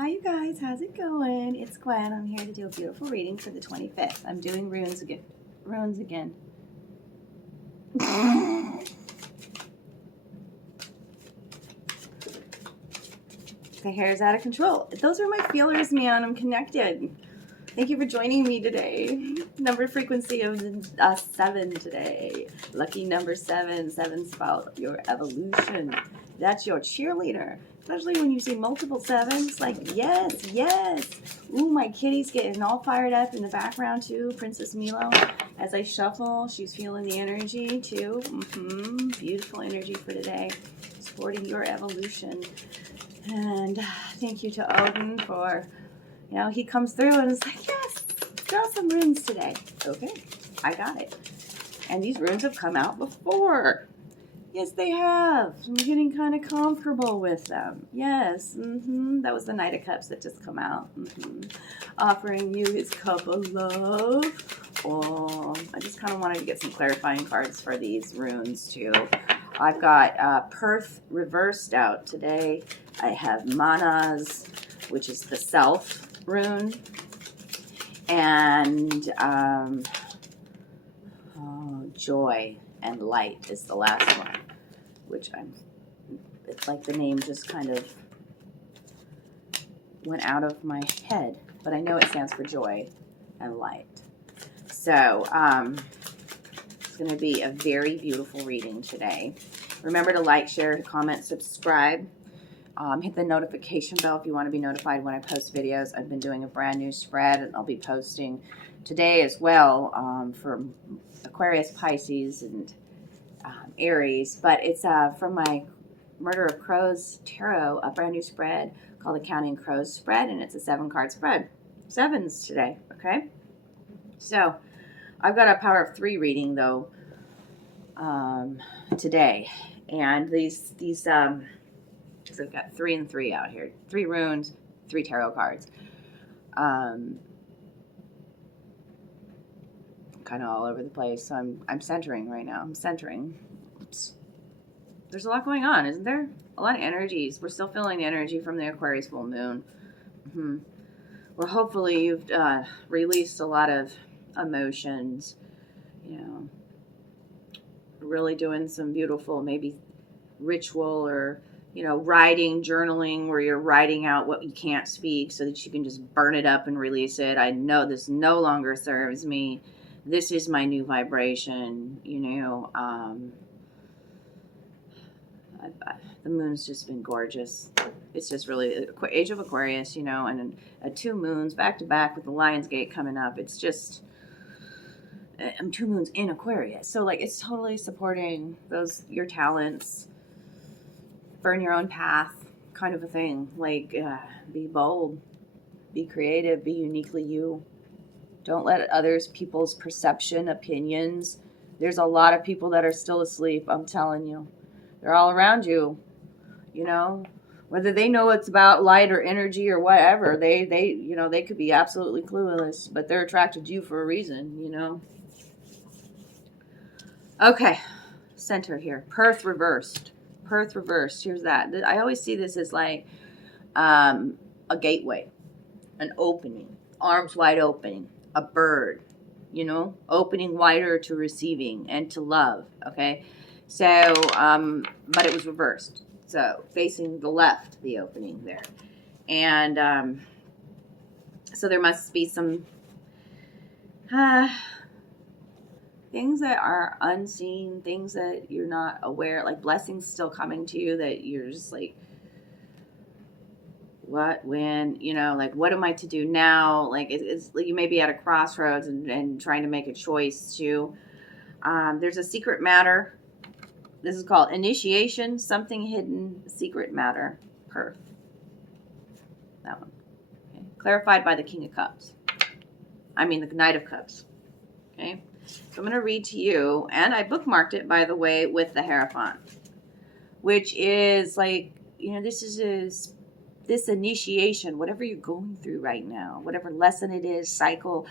Hi you guys, how's it going? It's Gwen. I'm here to do a beautiful reading for the 25th. I'm doing runes again. The hair is out of control. Those are my feelers, man. I'm connected. Thank you for joining me today. Number frequency of 7 today. Lucky number 7. 7's about your evolution. That's your cheerleader. Especially when you see multiple 7s. Like, yes, yes. Ooh, my kitty's getting all fired up in the background too. Princess Milo. As I shuffle, she's feeling the energy too. Beautiful energy for today. Supporting your evolution. And thank you to Odin for... You know, he comes through and is like, yes, draw some runes today. Okay, I got it. And these runes have come out before. Yes, they have. I'm getting kind of comfortable with them. Yes, that was the Knight of Cups that just come out. Offering you his cup of love. Oh, I just kind of wanted to get some clarifying cards for these runes too. I've got Perth reversed out today. I have Manas, which is the self rune, and joy and light is the last one, which it's like the name just kind of went out of my head, but I know it stands for joy and light. So it's going to be a very beautiful reading today. Remember to like, share, comment, subscribe. Hit the notification bell if you want to be notified when I post videos. I've been doing a brand new spread, and I'll be posting today as well for Aquarius, Pisces, and Aries. But it's from my Murder of Crows Tarot, a brand new spread called the Counting Crows spread, and it's a 7-card spread. 7s today, okay? So I've got a Power of 3 reading, though, today. And these so I've got 3 and 3 out here. 3 runes, 3 tarot cards. Kind of all over the place. So I'm centering right now. I'm centering. Oops. There's a lot going on, isn't there? A lot of energies. We're still feeling the energy from the Aquarius full moon. Well, hopefully you've released a lot of emotions. You know, really doing some beautiful maybe ritual or writing, journaling, where you're writing out what you can't speak so that you can just burn it up and release it. I know this no longer serves me. This is my new vibration, the moon's just been gorgeous. It's just really age of Aquarius, and 2 moons back to back with the Lion's Gate coming up. It's just 2 moons in Aquarius. So like it's totally supporting your talents. Burn your own path kind of a thing. Like, be bold, be creative, be uniquely you. Don't let people's perception, opinions. There's a lot of people that are still asleep, I'm telling you. They're all around you, whether they know it's about light or energy or whatever. They could be absolutely clueless, but they're attracted to you for a reason, Okay, center here. Perth reversed. Perth reversed. Here's that. I always see this as like a gateway, an opening, arms wide opening, a bird, opening wider to receiving and to love. Okay. So, but it was reversed. So facing the left, the opening there. And so there must be some things that are unseen, things that you're not aware, like blessings still coming to you that you're just like, what, when, like, what am I to do now? Like, it's you may be at a crossroads and trying to make a choice too. There's a secret matter. This is called initiation, something hidden, secret matter, Perth. That one. Okay. Clarified by the King of Cups. The Knight of Cups. Okay. So I'm going to read to you, and I bookmarked it, by the way, with the Hierophant, which is like, this initiation, whatever you're going through right now, whatever lesson it is, cycle,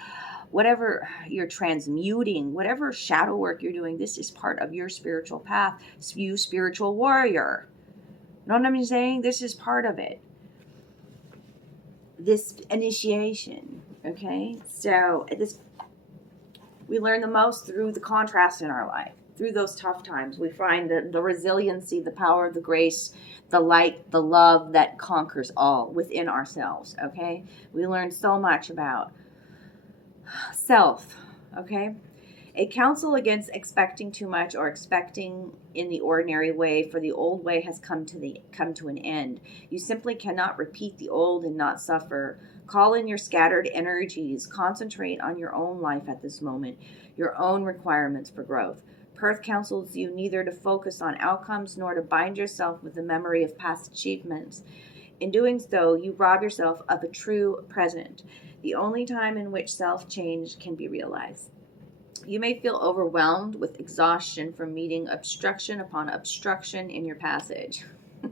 whatever you're transmuting, whatever shadow work you're doing, this is part of your spiritual path, you spiritual warrior. You know what I'm saying? This is part of it. this initiation, okay? So we learn the most through the contrast in our life. Through those tough times, we find the resiliency, the power, the grace, the light, the love that conquers all within ourselves, okay? We learn so much about self, okay? A counsel against expecting too much or expecting in the ordinary way, for the old way has come to an end. You simply cannot repeat the old and not suffer. Call in your scattered energies. Concentrate on your own life at this moment, your own requirements for growth. Perth counsels you neither to focus on outcomes nor to bind yourself with the memory of past achievements. In doing so, you rob yourself of a true present, the only time in which self-change can be realized. You may feel overwhelmed with exhaustion from meeting obstruction upon obstruction in your passage. I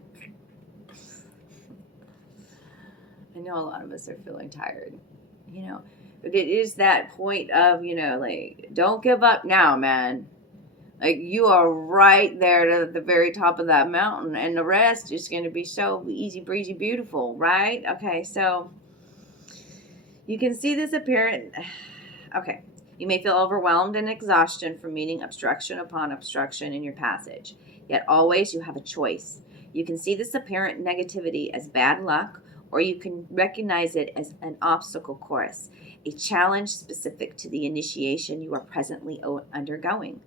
know a lot of us are feeling tired, but it is that point of, like, don't give up now, man. Like, you are right there at the very top of that mountain, and the rest is going to be so easy breezy beautiful, right? Okay, so you can see this apparent. Okay. You may feel overwhelmed and exhaustion from meeting obstruction upon obstruction in your passage. Yet always you have a choice. You can see this apparent negativity as bad luck, or you can recognize it as an obstacle course, a challenge specific to the initiation you are presently undergoing.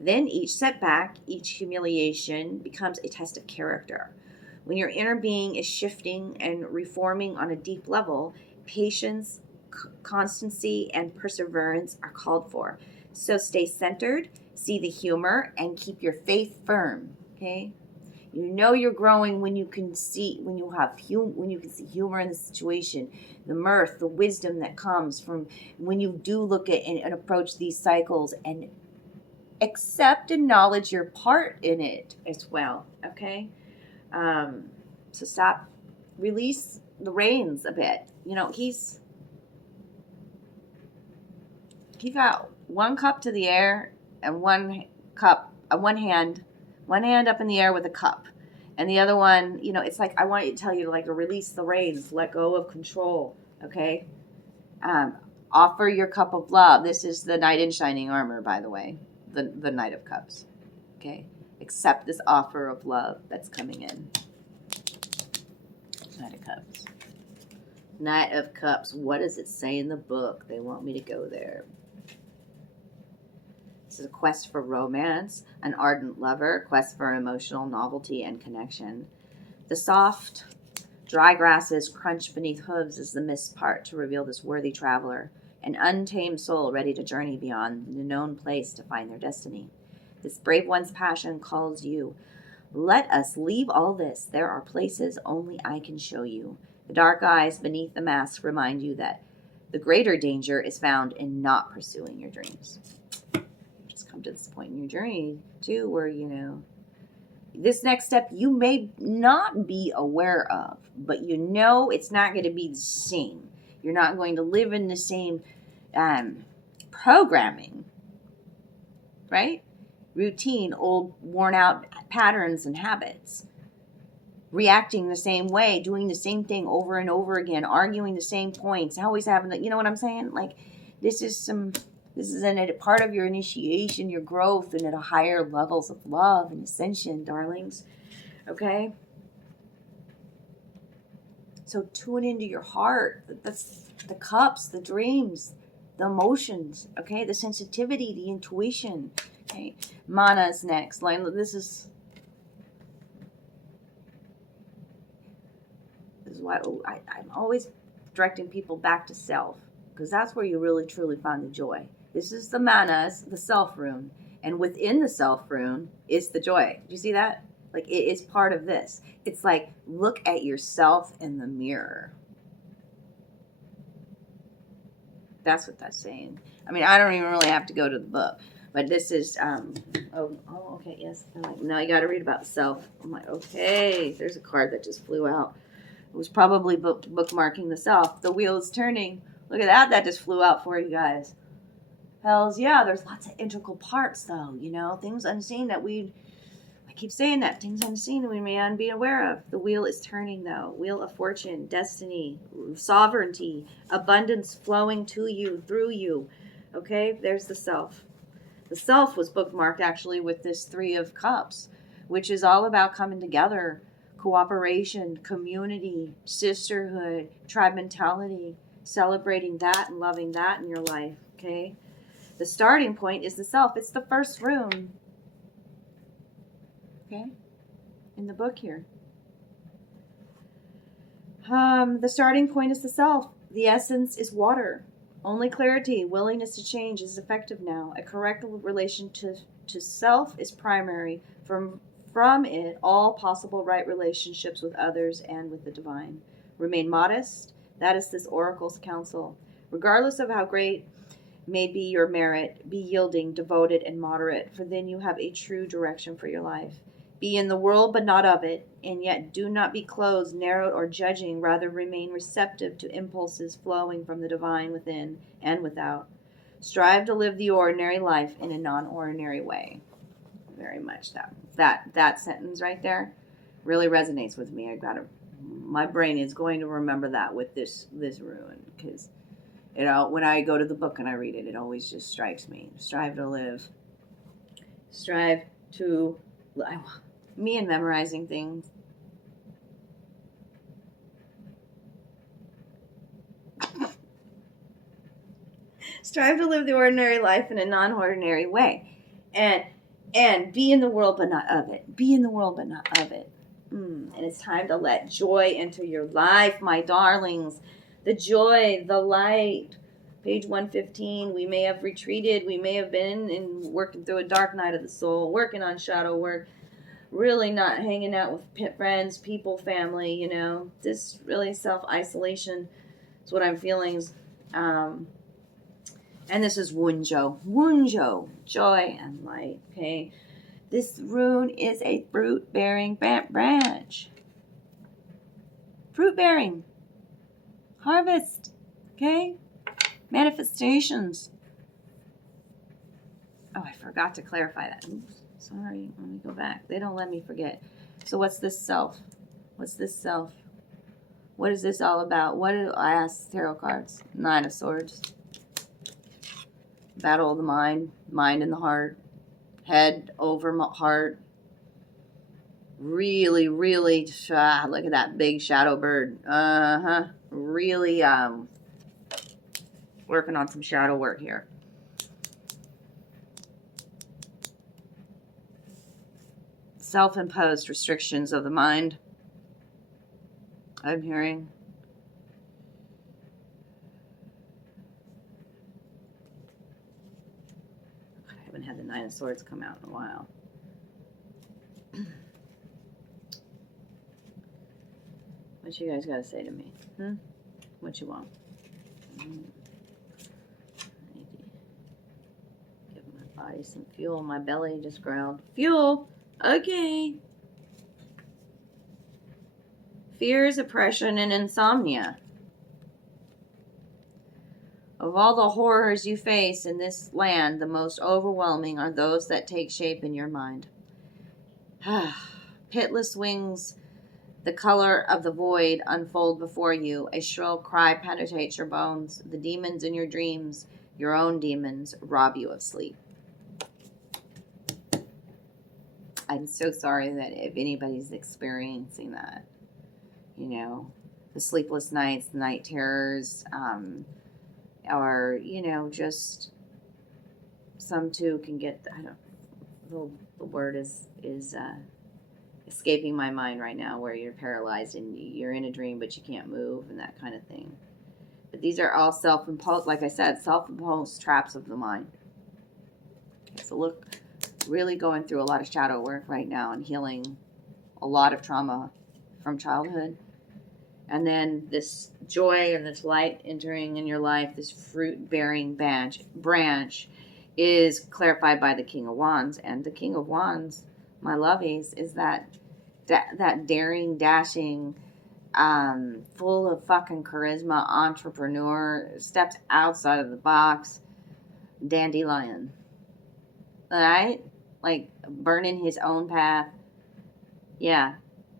Then each setback, each humiliation becomes a test of character. When your inner being is shifting and reforming on a deep level, patience, constancy, and perseverance are called for. So stay centered, see the humor, and keep your faith firm. Okay, you're growing when you can see see humor in the situation, the mirth, the wisdom that comes from when you do look at and approach these cycles and accept and acknowledge your part in it as well. Okay, so release the reins a bit. He's got one cup to the air and one hand up in the air with a cup, and the other one, it's like, I want to tell you to release the reins, let go of control. Okay, offer your cup of love. This is the knight in shining armor, by the way, the Knight of Cups. Okay, accept this offer of love that's coming in. Knight of Cups. Knight of Cups. What does it say in the book? They want me to go there. This is a quest for romance, an ardent lover, quest for emotional novelty and connection. The soft, dry grasses crunch beneath hooves as the mist part to reveal this worthy traveler, an untamed soul ready to journey beyond the known place to find their destiny. This brave one's passion calls you. Let us leave all this. There are places only I can show you. The dark eyes beneath the mask remind you that the greater danger is found in not pursuing your dreams. Come to this point in your journey too where this next step you may not be aware of, but it's not going to be the same. You're not going to live in the same programming, right? Routine, old worn out patterns and habits, reacting the same way, doing the same thing over and over again, arguing the same points, always having what I'm saying? Like, this is a part of your initiation, your growth, and at a higher levels of love and ascension, darlings. Okay? So tune into your heart. That's the cups, the dreams, the emotions, okay? The sensitivity, the intuition. Okay? Mana is next. This is why I'm always directing people back to self, because that's where you really truly find the joy. This is the manas, the self rune. And within the self rune is the joy. Do you see that? Like, it is part of this. It's like, look at yourself in the mirror. That's what that's saying. I mean, I don't even really have to go to the book. But this is, okay, yes. I'm like, no, you got to read about the self. I'm like, okay, there's a card that just flew out. It was probably bookmarking the self. The wheel is turning. Look at that. That just flew out for you guys. Hells yeah, there's lots of integral parts though, things unseen that we I keep saying that. Things unseen we may not be aware of. The wheel is turning, though. Wheel of fortune, destiny, sovereignty, abundance flowing to you, through you. Okay? There's the self. The self was bookmarked, actually, with this Three of Cups, which is all about coming together, cooperation, community, sisterhood, tribe mentality, celebrating that and loving that in your life. Okay? The starting point is the self. It's the first rune. Okay, in the book here. The starting point is the self. The essence is water. Only clarity, willingness to change is effective now. A correct relation to self is primary. From it, all possible right relationships with others and with the divine. Remain modest. That is this oracle's counsel. Regardless of how great may be your merit, be yielding, devoted, and moderate, for then you have a true direction for your life. Be in the world, but not of it, and yet do not be closed, narrowed, or judging. Rather, remain receptive to impulses flowing from the divine within and without. Strive to live the ordinary life in a non-ordinary way. Very much that sentence right there really resonates with me. My brain is going to remember that with this rune, because when I go to the book and I read it, it always just strikes me. Strive to live. Strive to. Me and memorizing things. Strive to live the ordinary life in a non-ordinary way. And be in the world, but not of it. Be in the world, but not of it. And it's time to let joy enter your life, my darlings. The joy, the light. Page 115, we may have retreated. We may have been working through a dark night of the soul, working on shadow work. Really not hanging out with friends, people, family, This really self-isolation is what I'm feeling. And this is Wunjo. Wunjo, joy and light, okay? This rune is a fruit-bearing branch. Fruit-bearing. Harvest, okay? Manifestations. Oh, I forgot to clarify that. Oops. Sorry, let me go back. They don't let me forget. So what's this self? What's this self? What is this all about? What do I ask tarot cards? Nine of Swords. Battle of the mind. Mind and the heart. Head over heart. Really, really, look at that big shadow bird. Really working on some shadow work here. Self-imposed restrictions of the mind. I'm hearing. I haven't had the Nine of Swords come out in a while. What you guys got to say to me? What you want? I need to give my body some fuel. My belly just growled. Fuel! Okay. Fears, oppression, and insomnia. Of all the horrors you face in this land, the most overwhelming are those that take shape in your mind. Pitless wings, the color of the void, unfold before you. A shrill cry penetrates your bones. The demons in your dreams, your own demons, rob you of sleep. I'm so sorry that if anybody's experiencing that, the sleepless nights, the night terrors, or, just some too can get, the word is escaping my mind right now, where you're paralyzed and you're in a dream, but you can't move and that kind of thing. But these are all self-imposed, like I said, self-imposed traps of the mind. Okay, so look. Really going through a lot of shadow work right now and healing a lot of trauma from childhood. And then this joy and this light entering in your life, this fruit-bearing branch is clarified by the King of Wands. And the King of Wands, my lovies, is that daring, dashing, full of fucking charisma entrepreneur, steps outside of the box, dandelion. Alright? Like burning his own path, Yeah.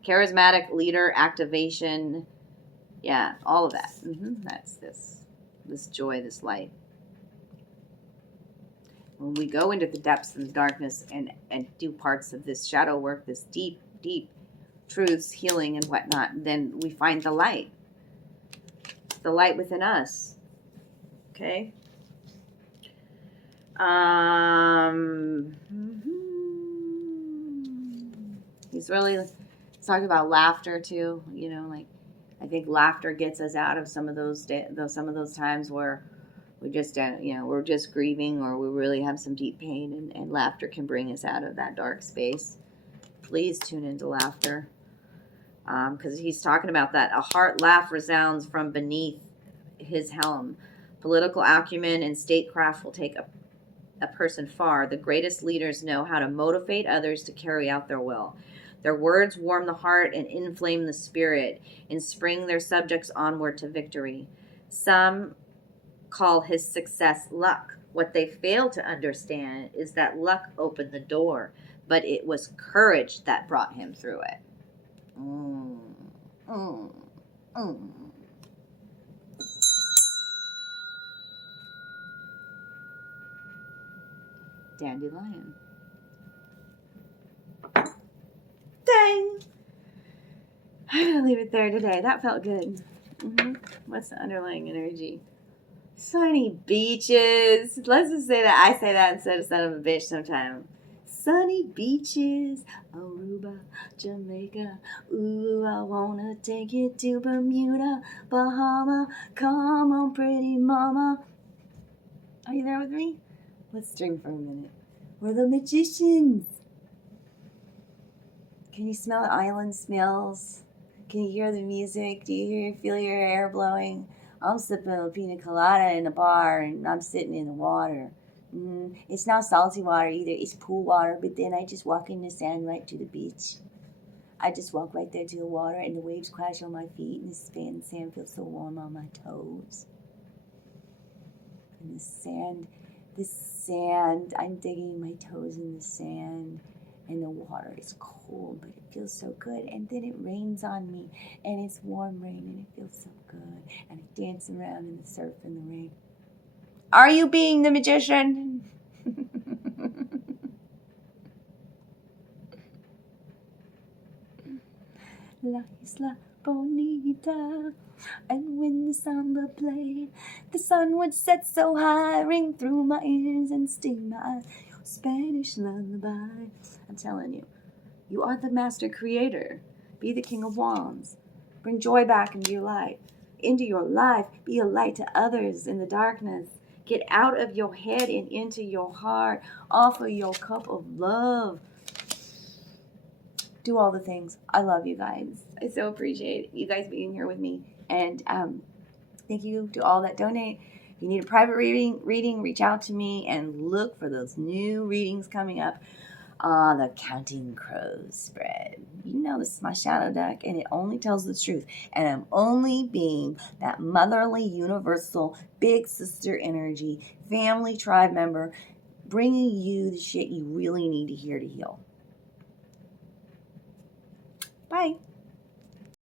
Charismatic leader, activation. Yeah, all of that. That's this joy, this light. When we go into the depths and the darkness and do parts of this shadow work, this deep, deep truths, healing and whatnot, then we find the light within us. Okay. He's really talking about laughter too. You know, like I think laughter gets us out of some of those times where we just we're just grieving, or we really have some deep pain, and laughter can bring us out of that dark space. Please tune into laughter, because he's talking about that. A heart laugh resounds from beneath his helm. Political acumen and statecraft will take a person far. The greatest leaders know how to motivate others to carry out their will. Their words warm the heart and inflame the spirit, and spring their subjects onward to victory. Some call his success luck. What they fail to understand is that luck opened the door, but it was courage that brought him through it. Dandelion. Dang! I'm going to leave it there today. That felt good. What's the underlying energy? Sunny beaches. Let's just say that I say that instead of son of a bitch sometime. Sunny beaches, Aruba, Jamaica. Ooh, I wanna take you to Bermuda, Bahama. Come on, pretty mama. Are you there with me? Let's drink for a minute. We're the magicians. Can you smell the island smells? Can you hear the music? Do you feel your hair blowing? I'm sipping a pina colada in a bar, and I'm sitting in the water. It's not salty water either. It's pool water, but then I just walk in the sand right to the beach. I just walk right there to the water, and the waves crash on my feet, and the sand feels so warm on my toes. And the sand, I'm digging my toes in the sand, and the water is cold, but it feels so good. And then it rains on me, and it's warm rain, and it feels so good. And I dance around in the surf and the rain. Are you being the magician? La Isla Bonita. And when the samba played, the sun would set so high, ring through my ears and sting my eyes. Spanish lullaby. I'm telling you, you are the master creator. Be the king of wands. Bring joy back into your life. Be a light to others in the darkness. Get out of your head and into your heart. Offer your cup of love. Do all the things. I love you guys. I so appreciate you guys being here with me. And thank you to all that donate. If you need a private reading, reach out to me and look for those new readings coming up. The Counting Crows spread. You know this is my shadow deck, and it only tells the truth. And I'm only being that motherly, universal, big sister energy, family, tribe member, bringing you the shit you really need to hear to heal. Bye.